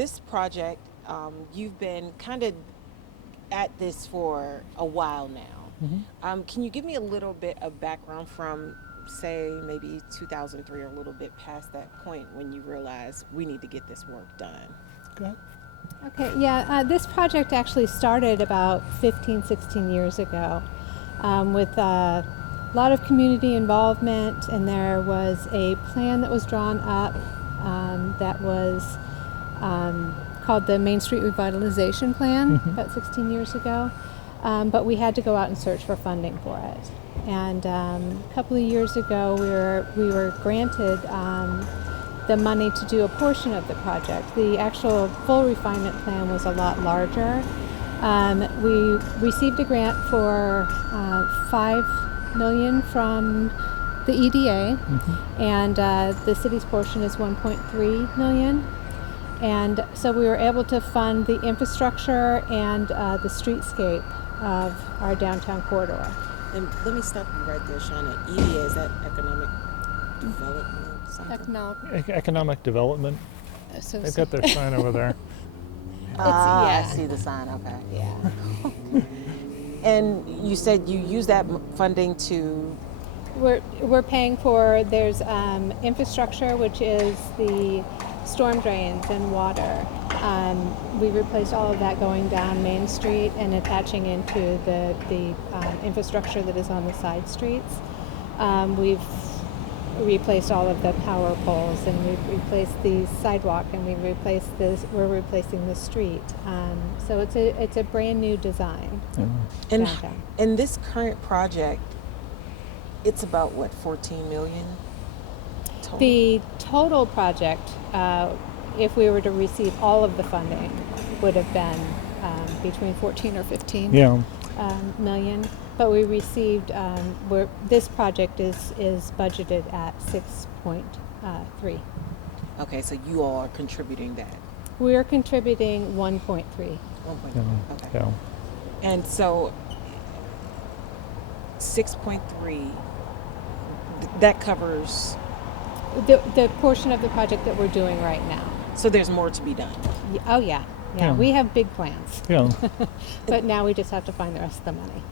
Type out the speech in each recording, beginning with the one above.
this project, you've been kind of at this for a while now. Can you give me a little bit of background from, say, maybe 2003 or a little bit past that point when you realized we need to get this work done? Go ahead. Okay, yeah, this project actually started about 15, 16 years ago with a lot of community involvement, and there was a plan that was drawn up that was called the Main Street Revitalization Plan about 16 years ago, but we had to go out and search for funding for it. And a couple of years ago, we were granted the money to do a portion of the project. The actual full refinement plan was a lot larger. We received a grant for $5 million from the EDA, and the city's portion is $1.3 million. And so we were able to fund the infrastructure and the streetscape of our downtown corridor. And let me stop you right there, Shauna. EDA, is that economic development? Economic Development. They've got their sign over there. I see the sign, okay. Yeah. And you said you use that funding to... We're paying for, there's infrastructure, which is the storm drains and water. We replaced all of that going down Main Street and attaching into the infrastructure that is on the side streets. We've replaced all of the power poles, and we've replaced the sidewalk, and we're replacing the street. So it's a brand new design. And this current project, it's about what, 14 million total? The total project, if we were to receive all of the funding, would have been between 14 or 15 million. But we received, this project is budgeted at 6.3. Okay, so you all are contributing that. We're contributing 1.3. 1.3, okay. Yeah. And so 6.3, that covers... The portion of the project that we're doing right now. So there's more to be done. Oh, yeah. Yeah. We have big plans. Yeah. But now we just have to find the rest of the money.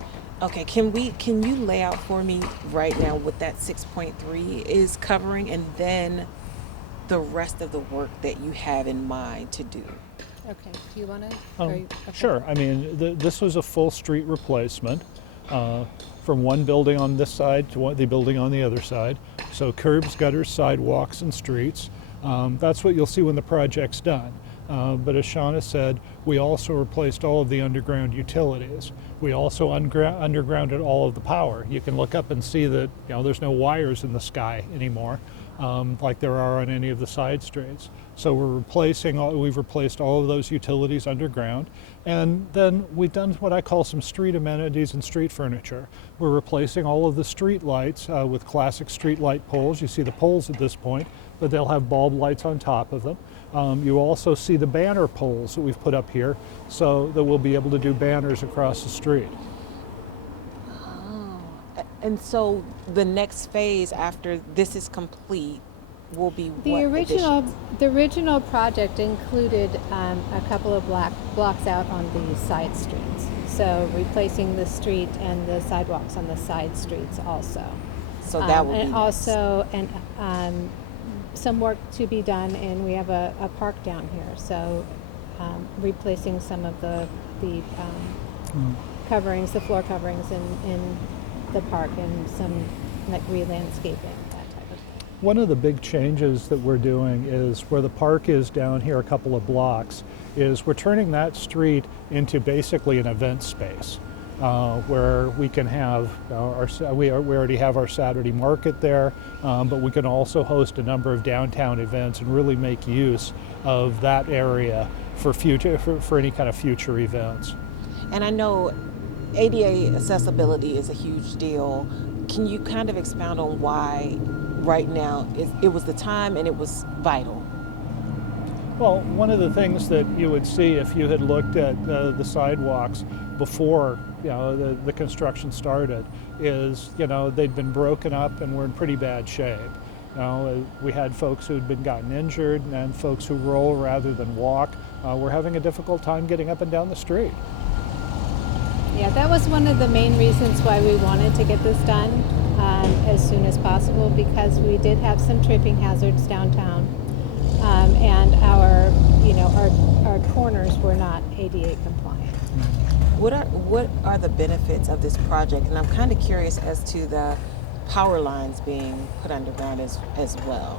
Okay, can you lay out for me right now what that 6.3 is covering, and then the rest of the work that you have in mind to do? Okay, do you want to? Sure. I mean, this was a full street replacement from one building on this side to the building on the other side. So curbs, gutters, sidewalks, and streets. That's what you'll see when the project's done. But as Shauna said, we also replaced all of the underground utilities. We also undergrounded all of the power. You can look up and see that there's no wires in the sky anymore, like there are on any of the side streets. So we've replaced all of those utilities underground, and then we've done what I call some street amenities and street furniture. We're replacing all of the street lights with classic street light poles. You see the poles at this point, but they'll have bulb lights on top of them. You also see the banner poles that we've put up here, so that we'll be able to do banners across the street. Oh. And so the next phase after this is complete will be what additions? The original project included a couple of blocks out on the side streets. So replacing the street and the sidewalks on the side streets also. So that will be and next. also some work to be done, and we have a park down here. So replacing some of the coverings, the floor coverings in the park, and some like re-landscaping. One of the big changes that we're doing is where the park is down here a couple of blocks, is we're turning that street into basically an event space where we can have we already have our Saturday market there, but we can also host a number of downtown events and really make use of that area for any kind of future events. And I know ADA accessibility is a huge deal. Can you kind of expound on why right now it was the time and it was vital? Well, one of the things that you would see if you had looked at the sidewalks before the construction started is they'd been broken up and were in pretty bad shape. We had folks who'd been gotten injured and folks who roll rather than walk. Were having a difficult time getting up and down the street. Yeah, that was one of the main reasons why we wanted to get this done as soon as possible, because we did have some tripping hazards downtown, and our corners were not ADA compliant. What are the benefits of this project? And I'm kind of curious as to the power lines being put underground as well.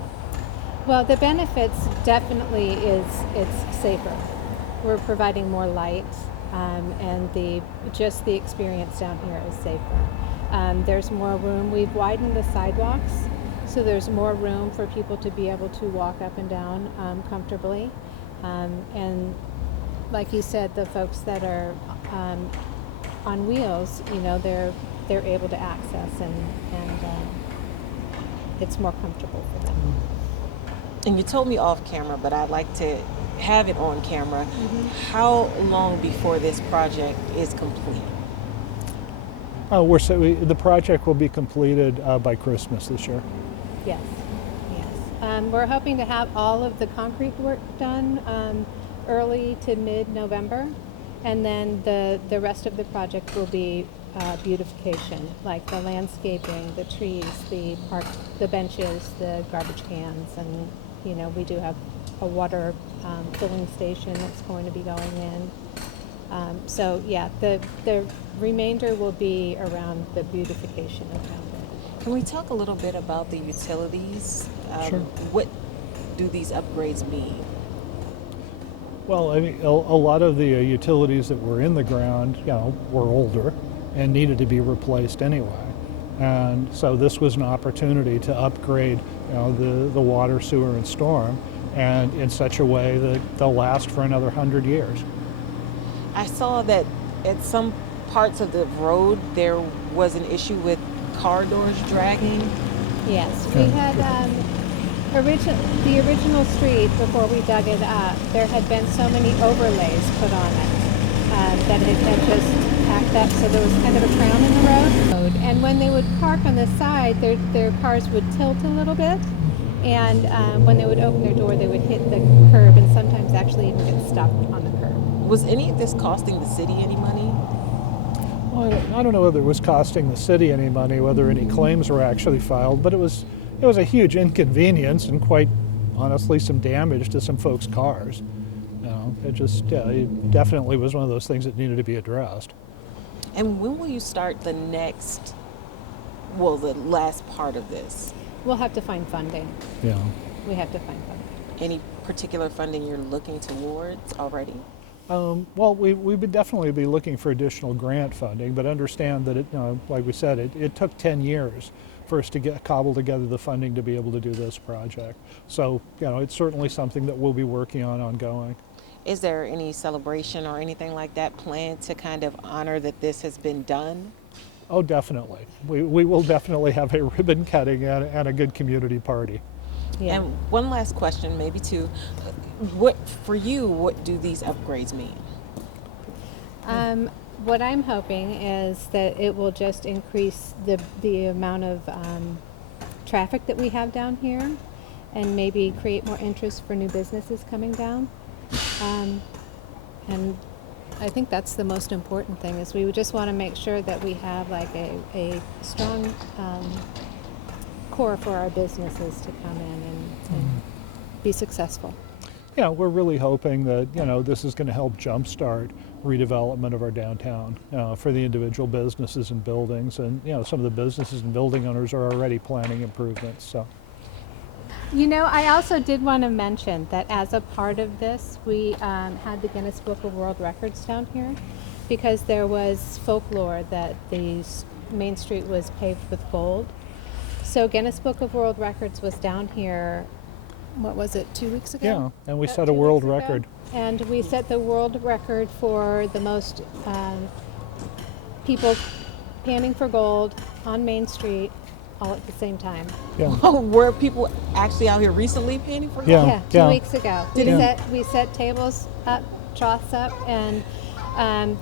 Well, the benefits definitely is it's safer. We're providing more light, and the experience down here is safer. There's more room. We've widened the sidewalks, so there's more room for people to be able to walk up and down comfortably. And like you said, the folks that are on wheels, they're able to access, and it's more comfortable for them. And you told me off camera, but I'd like to have it on camera. Mm-hmm. How long before this project is complete? The project will be completed by Christmas this year. Yes. We're hoping to have all of the concrete work done early to mid-November, and then the rest of the project will be beautification, like the landscaping, the trees, the park, the benches, the garbage cans, and we do have a water filling station that's going to be going in. So yeah, the remainder will be around the beautification of town. Can we talk a little bit about the utilities? Sure. What do these upgrades mean? Well, I mean, a lot of the utilities that were in the ground, were older and needed to be replaced anyway. And so this was an opportunity to upgrade, the water, sewer, and storm, and in such a way that they'll last for another 100 years. Mm-hmm. I I saw that at some parts of the road there was an issue with car doors dragging. Yes, we had the original street before we dug it up. There had been so many overlays put on it that it had just packed up, so there was kind of a crown in the road. And when they would park on the side, their cars would tilt a little bit, and when they would open their door, they would hit the curb, and sometimes actually even get stuck on the curb. Was any of this costing the city any money? Well, I don't know whether it was costing the city any money, whether any claims were actually filed, but it was a huge inconvenience and quite honestly some damage to some folks' cars. It definitely was one of those things that needed to be addressed. And when will you start the last part of this? We'll have to find funding. Yeah. We have to find funding. Any particular funding you're looking towards already? Well, we would definitely be looking for additional grant funding, but understand that like we said, it took 10 years for us to cobble together the funding to be able to do this project. So, it's certainly something that we'll be working on ongoing. Is there any celebration or anything like that planned to kind of honor that this has been done? Oh, definitely. We will definitely have a ribbon cutting and a good community party. Yeah. And one last question, maybe two. What do these upgrades mean? What I'm hoping is that it will just increase the amount of traffic that we have down here, and maybe create more interest for new businesses coming down. And I think that's the most important thing, is we just want to make sure that we have like a strong core for our businesses to come in and be successful. Yeah, we're really hoping that this is going to help jumpstart redevelopment of our downtown for the individual businesses and buildings, and some of the businesses and building owners are already planning improvements. So. I also did want to mention that as a part of this, we had the Guinness Book of World Records down here, because there was folklore that the Main Street was paved with gold. So Guinness Book of World Records was down here, what was it, 2 weeks ago? Yeah, and we set a world record. And we set the world record for the most people panning for gold on Main Street all at the same time. Yeah. Were people actually out here recently panning for gold? Yeah. Yeah, 2 weeks ago. Did We set tables up, troughs up, and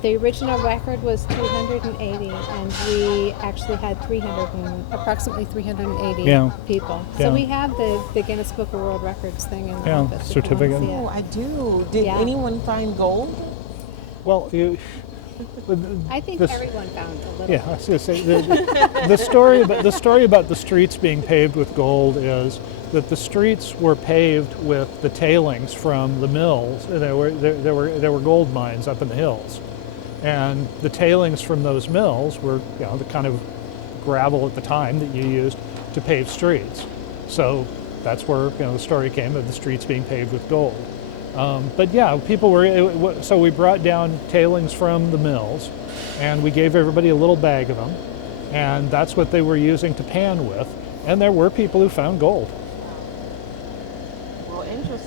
The original record was 380, and we actually had approximately 380 Yeah. people. Yeah. So we have the Guinness Book of World Records thing in the Yeah, office. if you wanna certificate. see it. Oh, I do. Did Yeah. anyone find gold? Well, I think this- everyone found a little. yeah, I was going to say the story about the streets being paved with gold is that the streets were paved with the tailings from the mills. There were gold mines up in the hills, and the tailings from those mills were the kind of gravel at the time that you used to pave streets. So that's where the story came of the streets being paved with gold. But yeah, people were, so we brought down tailings from the mills and we gave everybody a little bag of them, and that's what they were using to pan with, and there were people who found gold. Well, interesting.